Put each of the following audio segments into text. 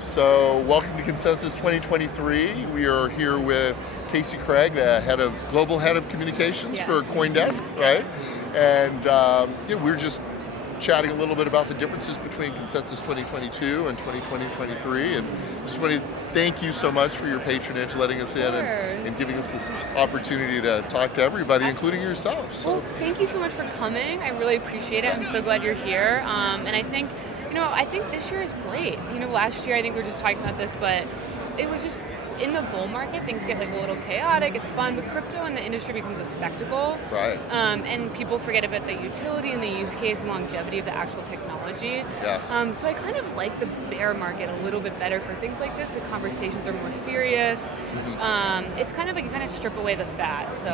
So welcome to Consensus 2023. We are here with Casey Craig, the global head of communications for CoinDesk, right? And we were just chatting a little bit about the differences between Consensus 2022 and 2023, and just want to thank you so much for your patronage, letting us in and giving us this opportunity to talk to everybody, including yourself. So. Well, thank you so much for coming. I really appreciate it. I'm so glad you're here. And I think, I think this year is great. Last year I think we were just talking about this, but it was just in the bull market, things get a little chaotic. It's fun, but crypto in the industry becomes a spectacle. Right. And people forget about the utility and the use case and longevity of the actual technology. Yeah. So I kind of like the bear market a little bit better for things like this. The conversations are more serious. Mm-hmm. It's kind of like you kind of strip away the fat. So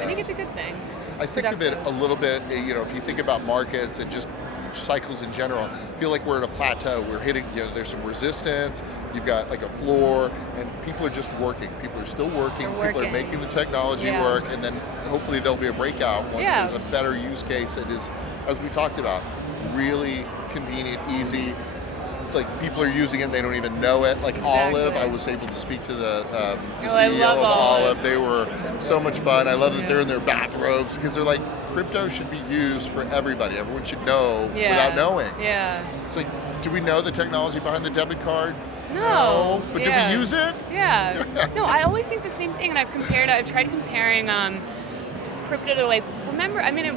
I think it's a good thing. I think of it a little bit, if you think about markets and just cycles in general, I feel like we're at a plateau. We're hitting, there's some resistance, you've got like a floor, and people are just working. People are still working. People are making the technology work, and then hopefully there'll be a breakout once there's a better use case that is, as we talked about, really convenient, easy. Like people are using it and they don't even know it. Like Olive, I was able to speak to the CEO of Olive. They were so much fun. I love that they're in their bathrobes because they're like, crypto should be used for everybody. Everyone should know without knowing. Yeah. It's like, do we know the technology behind the debit card? No. But do we use it? Yeah. No, I always think the same thing, and I've tried comparing crypto to it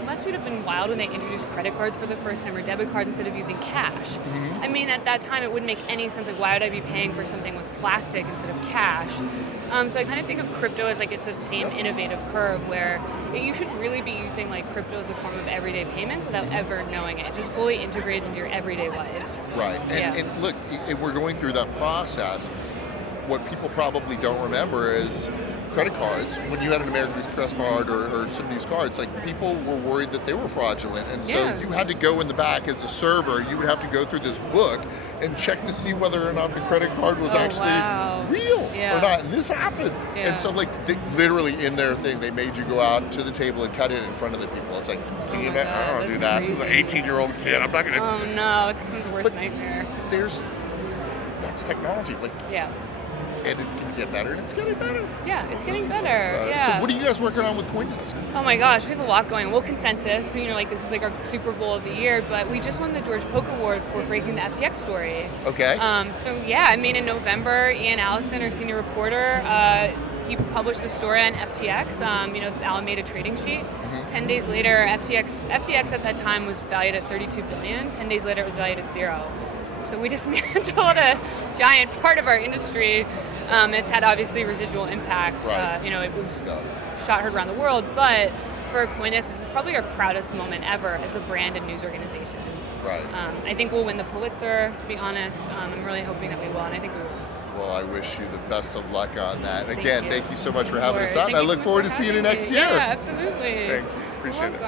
must have been wild when they introduced credit cards for the first time, or debit cards instead of using cash. Mm-hmm. At that time it wouldn't make any sense. Like, why would I be paying for something with plastic instead of cash? So I kind of think of crypto as like it's the same innovative curve where you should really be using like crypto as a form of everyday payments without ever knowing it. Just fully integrated into your everyday life. Right. And look, we're going through that process. What people probably don't remember is credit cards. When you had an American Express card or some of these cards, like people were worried that they were fraudulent, and so you had to go in the back as a server. You would have to go through this book and check to see whether or not the credit card was actually real or not. And this happened. Yeah. And so literally in their thing, they made you go out to the table and cut it in front of the people. It's like, can you imagine? I don't do that. It was an 18-year-old kid. I'm not going to. Oh no, it's the worst nightmare. That's technology. And it can get better, and it's getting better. Yeah, it's getting better. Yeah. So what are you guys working on with CoinDesk? Oh my gosh, we have a lot going. Well, Consensus, so this is like our Super Bowl of the year, but we just won the George Polk Award for breaking the FTX story. Okay. In November, Ian Allison, our senior reporter, he published the story on FTX, Alameda trading sheet. Mm-hmm. 10 days later, FTX at that time was valued at $32 billion. 10 days later, it was valued at $0. So we dismantled a giant part of our industry. It's had obviously residual impact. Right. It was shot heard around the world, but for CoinDesk, this is probably our proudest moment ever as a brand and news organization. Right. I think we'll win the Pulitzer, to be honest. I'm really hoping that we will, and I think we will. Well, I wish you the best of luck on that. And again, thank you so much for having us out. And I look forward to seeing you next year. Yeah, absolutely. Thanks. Appreciate it.